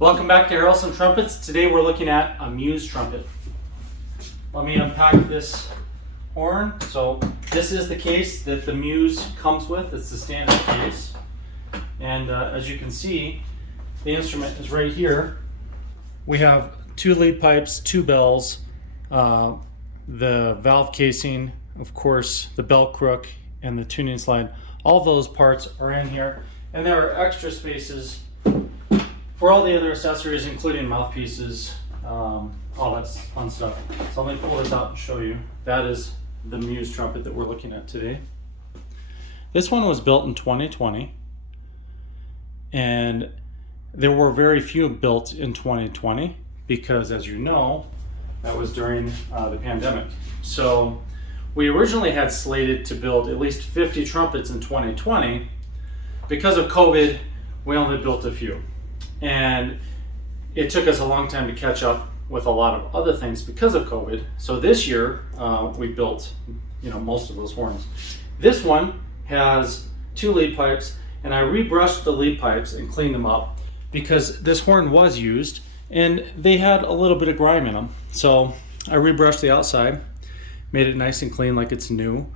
Welcome back to EVERY Trumpets. Today we're looking at a Muse trumpet. Let me unpack this horn. So this is the case that the Muse comes with. It's the standard case. And as you can see, the instrument is right here. We have two lead pipes, two bells, the valve casing, of course, the bell crook, and the tuning slide. All those parts are in here. And there are extra spaces for all the other accessories, including mouthpieces, all that fun stuff. So let me pull this out and show you. That is the Muse trumpet that we're looking at today. This one was built in 2020, and there were very few built in 2020 because, as you know, that was during the pandemic. So we originally had slated to build at least 50 trumpets in 2020. Because of COVID, we only built a few. And it took us a long time to catch up with a lot of other things because of COVID. So this year, we built, most of those horns. This one has two lead pipes, and I rebrushed the lead pipes and cleaned them up because this horn was used and they had a little bit of grime in them. So I rebrushed the outside, made it nice and clean like it's new.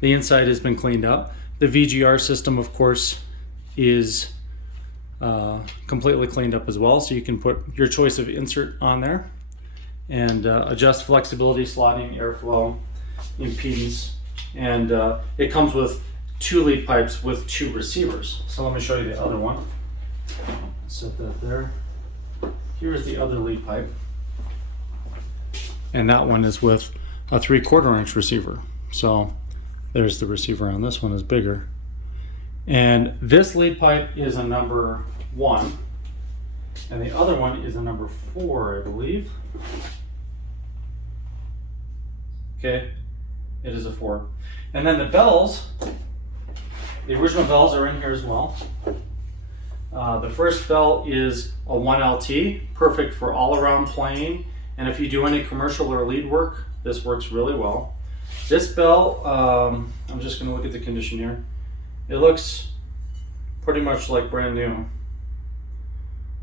The inside has been cleaned up. The VGR system, of course, is completely cleaned up as well, so you can put your choice of insert on there and adjust flexibility, slotting, airflow, impedance, and it comes with two lead pipes with two receivers. So let me show you the other one. Set that there. Here's the other lead pipe, and that one is with a 3/4 inch receiver. So there's the receiver on this one is bigger. And this lead pipe is a number 1, and the other one is a number 4, I believe. Okay, it is a 4. And then the bells, the original bells are in here as well. The first bell is a 1LT, perfect for all-around playing, and if you do any commercial or lead work, this works really well. This bell, I'm just going to look at the condition here. It looks pretty much like brand new.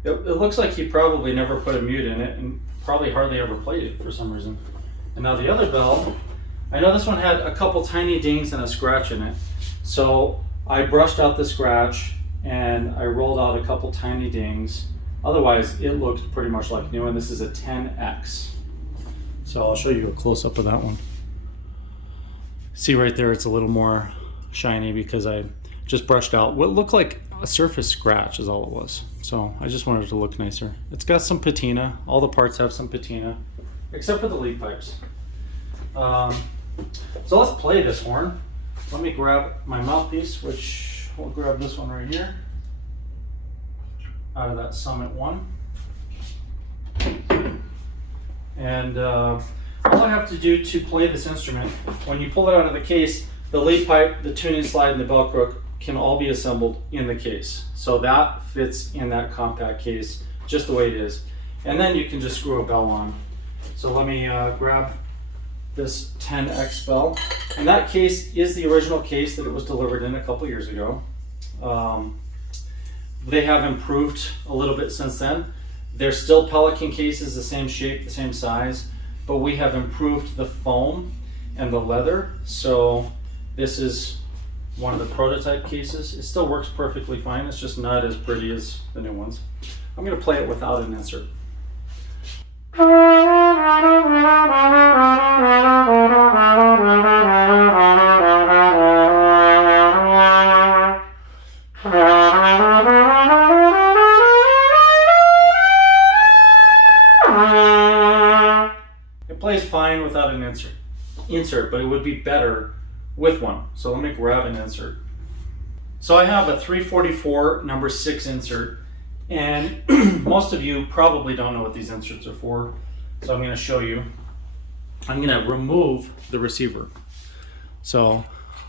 It looks like he probably never put a mute in it and probably hardly ever played it for some reason. And now the other bell, I know this one had a couple tiny dings and a scratch in it. So I brushed out the scratch and I rolled out a couple tiny dings. Otherwise, it looked pretty much like new, and this is a 10X. So I'll show you a close-up of that one. See right there, it's a little more shiny because I just brushed out what looked like a surface scratch is all it was. So I just wanted it to look nicer. It's got some patina. All the parts have some patina, except for the lead pipes. So let's play this horn. Let me grab my mouthpiece, which we'll grab this one right here out of that Summit 1. And all I have to do to play this instrument, when you pull it out of the case, the lead pipe, the tuning slide, and the bell crook can all be assembled in the case. So that fits in that compact case just the way it is. And then you can just screw a bell on. So let me grab this 10X bell. And that case is the original case that it was delivered in a couple years ago. They have improved a little bit since then. They're still Pelican cases, the same shape, the same size, but we have improved the foam and the leather. So this is one of the prototype cases. It still works perfectly fine. It's just not as pretty as the new ones. I'm going to play it without an insert. It plays fine without an insert, but it would be better with one. So let me grab an insert. So I have a 344 number 6 insert, and most of you probably don't know what these inserts are for. So I'm going to show you. I'm going to remove the receiver. So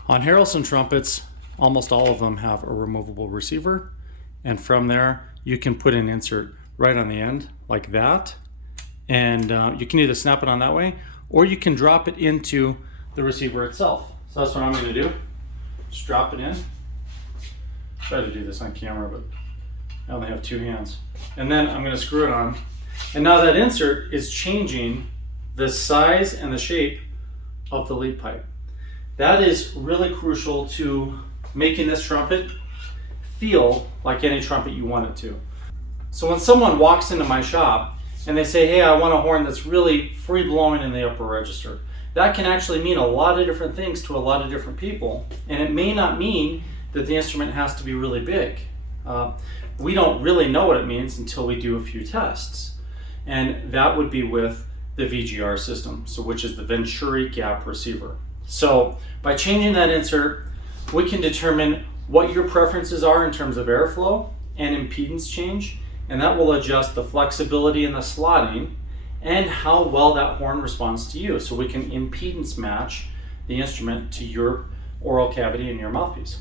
on Harrelson trumpets, almost all of them have a removable receiver, and from there you can put an insert right on the end like that, and you can either snap it on that way or you can drop it into the receiver itself. So that's what I'm going to do. Just drop it in. Try to do this on camera, but I only have 2 hands. And then I'm going to screw it on. And now that insert is changing the size and the shape of the lead pipe. That is really crucial to making this trumpet feel like any trumpet you want it to. So when someone walks into my shop and they say, hey, I want a horn that's really free blowing in the upper register, that can actually mean a lot of different things to a lot of different people. And it may not mean that the instrument has to be really big. We don't really know what it means until we do a few tests. And that would be with the VGR system, so which is the Venturi gap receiver. So by changing that insert, we can determine what your preferences are in terms of airflow and impedance change, and that will adjust the flexibility in the slotting and how well that horn responds to you, so we can impedance match the instrument to your oral cavity and your mouthpiece.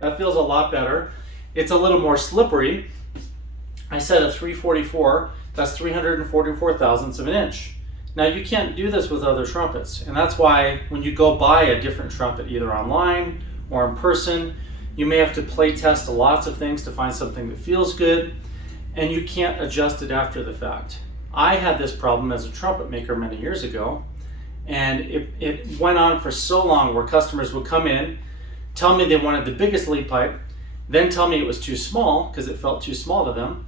That feels a lot better. It's a little more slippery. I set a 344, that's 344 thousandths of an inch. Now you can't do this with other trumpets, and that's why when you go buy a different trumpet, either online or in person, you may have to play test lots of things to find something that feels good, and you can't adjust it after the fact. I had this problem as a trumpet maker many years ago, and it went on for so long where customers would come in, tell me they wanted the biggest lead pipe, then tell me it was too small because it felt too small to them.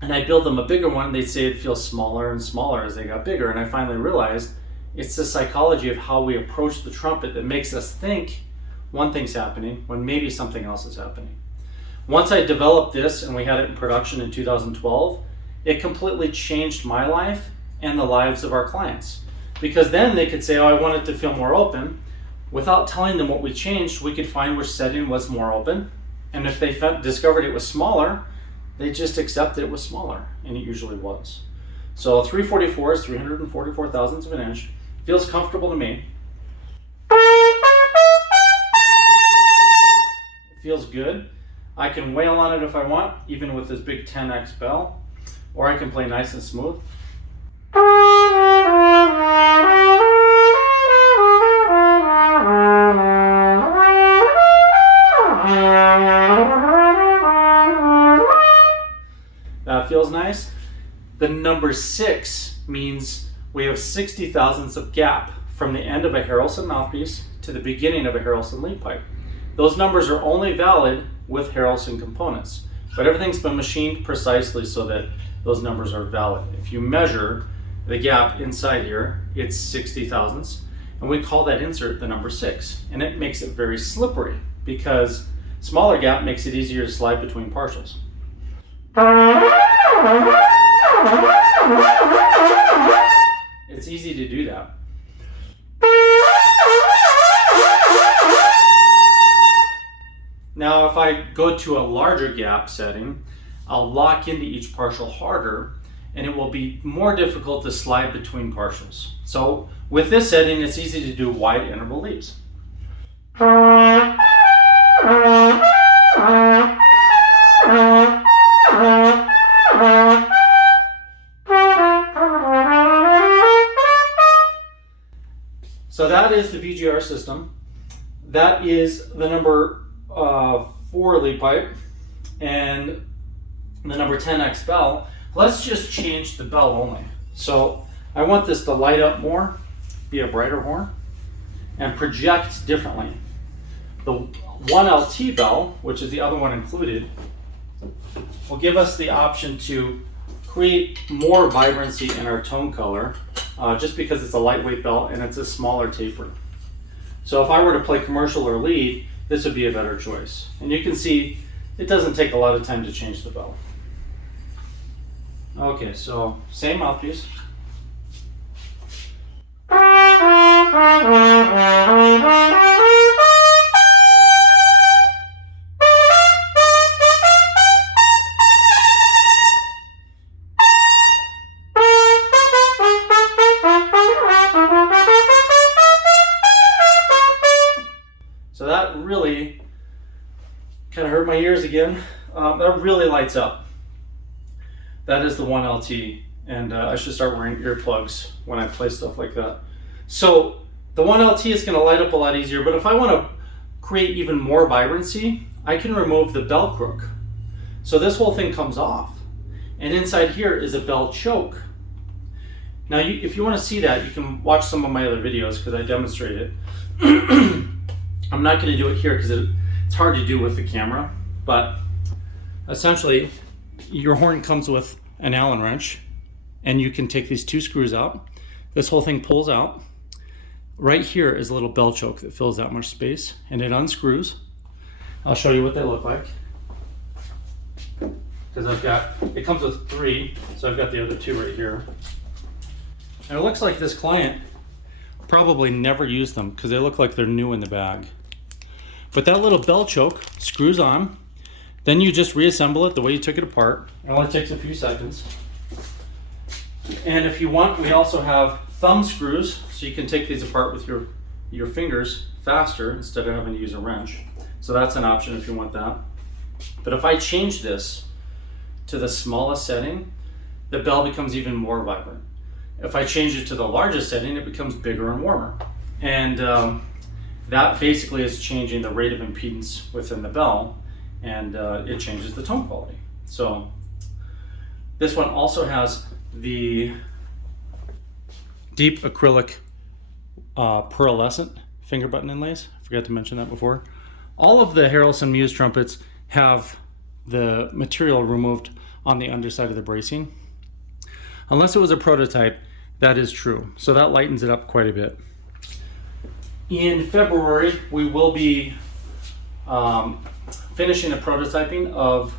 And I'd build them a bigger one, they'd say it feels smaller and smaller as they got bigger. And I finally realized it's the psychology of how we approach the trumpet that makes us think one thing's happening when maybe something else is happening. Once I developed this and we had it in production in 2012, it completely changed my life and the lives of our clients. Because then they could say, oh, I want it to feel more open. Without telling them what we changed, we could find which setting was more open. And if they discovered it was smaller, they just accepted it was smaller, and it usually was. So 344 is 344 thousandths of an inch. Feels comfortable to me. It feels good. I can wail on it if I want, even with this big 10x bell, or I can play nice and smooth. That feels nice. The number 6 means we have 60 thousandths of gap from the end of a Harrelson mouthpiece to the beginning of a Harrelson lead pipe. Those numbers are only valid with Harrelson components, but everything's been machined precisely so that those numbers are valid. If you measure the gap inside here, it's 60 thousandths, and we call that insert the number 6, and it makes it very slippery because smaller gap makes it easier to slide between partials. It's easy to do that. Now if I go to a larger gap setting, I'll lock into each partial harder, and it will be more difficult to slide between partials. So with this setting, it's easy to do wide interval leaps. So that is the VGR system. That is the number 4 lead pipe and the number 10x bell. Let's just change the bell only. So I want this to light up more, be a brighter horn, and project differently. The 1LT bell, which is the other one included, will give us the option to create more vibrancy in our tone color, just because it's a lightweight bell and it's a smaller taper. So if I were to play commercial or lead, this would be a better choice. And you can see it doesn't take a lot of time to change the bell. Okay, so same mouthpiece. So that really kind of hurt my ears again. That really lights up. That is the 1LT And I should start wearing earplugs when I play stuff like that. So the 1LT is going to light up a lot easier, but if I want to create even more vibrancy, I can remove the bell crook. So this whole thing comes off. And inside here is a bell choke. Now, if you want to see that, you can watch some of my other videos because I demonstrate it. I'm not going to do it here because it's hard to do with the camera, but essentially your horn comes with an Allen wrench, and you can take these 2 screws out. This whole thing pulls out. Right here is a little bell choke that fills that much space, and it unscrews. I'll show you what they look like. Because it comes with 3, so I've got the other 2 right here. And it looks like this client probably never used them because they look like they're new in the bag. But that little bell choke screws on. Then you just reassemble it the way you took it apart. It only takes a few seconds. And if you want, we also have thumb screws, so you can take these apart with your fingers faster instead of having to use a wrench. So that's an option if you want that. But if I change this to the smallest setting, the bell becomes even more vibrant. If I change it to the largest setting, it becomes bigger and warmer. And that basically is changing the rate of impedance within the bell, and it changes the tone quality. So this one also has the deep acrylic pearlescent finger button inlays. I forgot to mention that before. All of the Harrelson Muse trumpets have the material removed on the underside of the bracing. Unless it was a prototype, that is true. So that lightens it up quite a bit. In February, we will be finishing the prototyping of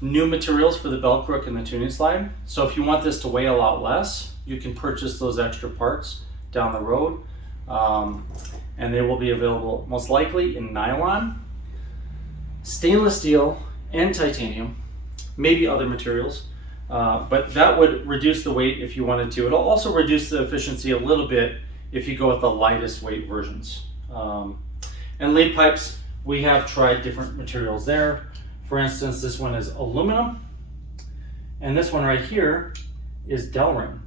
new materials for the bell crook and the tuning slide. So if you want this to weigh a lot less, you can purchase those extra parts down the road. And they will be available most likely in nylon, stainless steel, and titanium, maybe other materials. But that would reduce the weight if you wanted to. It'll also reduce the efficiency a little bit if you go with the lightest weight versions. And lead pipes, we have tried different materials there. For instance, this one is aluminum, and this one right here is Delrin.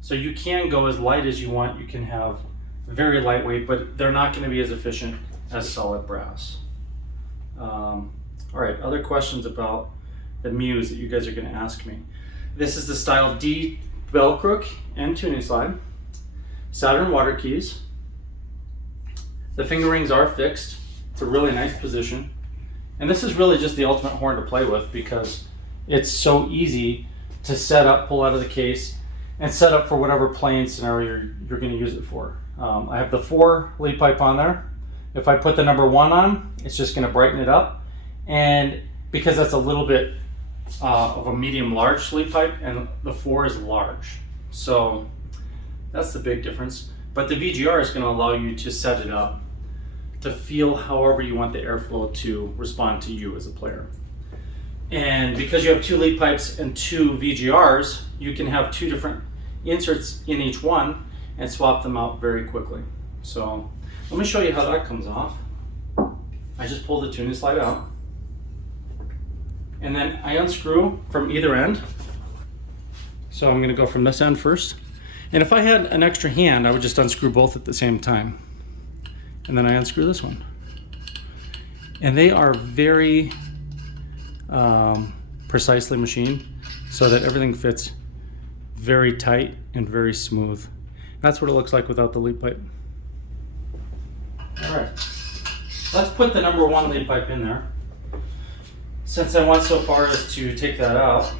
So you can go as light as you want. You can have very lightweight, but they're not going to be as efficient as solid brass. All right, other questions about the Muse that you guys are going to ask me. This is the style D bell crook and tuning slide. Saturn water keys. The finger rings are fixed. It's a really nice position. And this is really just the ultimate horn to play with because it's so easy to set up, pull out of the case, and set up for whatever playing scenario you're going to use it for. I have the 4 lead pipe on there. If I put the number 1 on, it's just going to brighten it up. And because that's a little bit of a medium-large lead pipe, and the 4 is large. So that's the big difference. But the VGR is going to allow you to set it up to feel however you want the airflow to respond to you as a player. And because you have 2 lead pipes and 2 VGRs, you can have 2 different inserts in each one and swap them out very quickly. So let me show you how that comes off. I just pull the tuning slide out, and then I unscrew from either end. So I'm going to go from this end first. And if I had an extra hand, I would just unscrew both at the same time. And then I unscrew this one. And they are very precisely machined so that everything fits very tight and very smooth. That's what it looks like without the lead pipe. All right, let's put the number 1 lead pipe in there. Since I went so far as to take that out.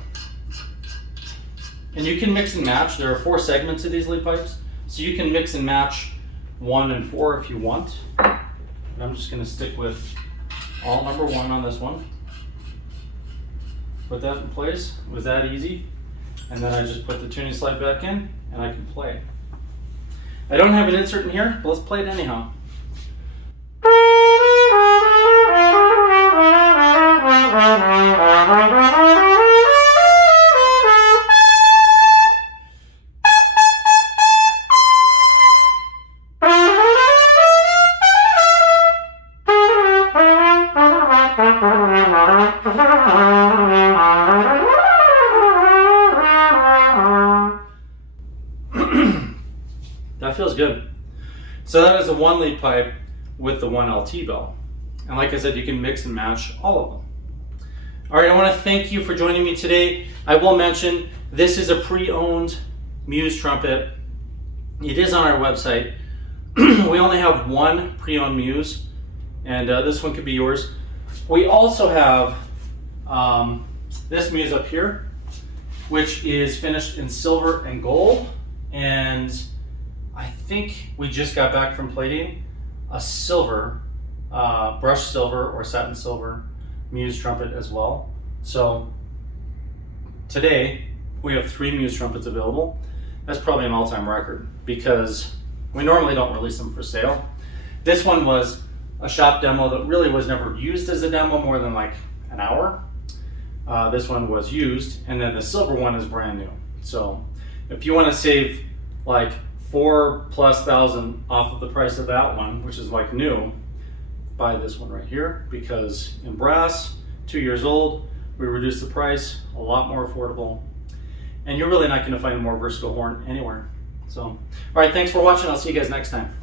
And you can mix and match. There are 4 segments of these lead pipes, so you can mix and match 1 and 4 if you want. And I'm just going to stick with all number 1 on this one. Put that in place. It was that easy. And then I just put the tuning slide back in and I can play. I don't have an insert in here, but let's play it anyhow. That feels good. So that is a 1 lead pipe with the 1 LT bell. And like I said, you can mix and match all of them. All right, I want to thank you for joining me today. I will mention this is a pre-owned Muse trumpet. It is on our website. We only have 1 pre-owned Muse, and this one could be yours. We also have this Muse up here, which is finished in silver and gold, and I think we just got back from plating a silver, brushed silver or satin silver Muse trumpet as well. So today we have 3 Muse trumpets available. That's probably an all-time record because we normally don't release them for sale. This one was a shop demo that really was never used as a demo more than like an hour. This one was used, and then the silver one is brand new. So if you want to save like $4,000+ off of the price of that one, which is like new, buy this one right here, because in brass, 2 years old, we reduced the price, a lot more affordable, and you're really not going to find a more versatile horn anywhere. So, all right, thanks for watching. I'll see you guys next time.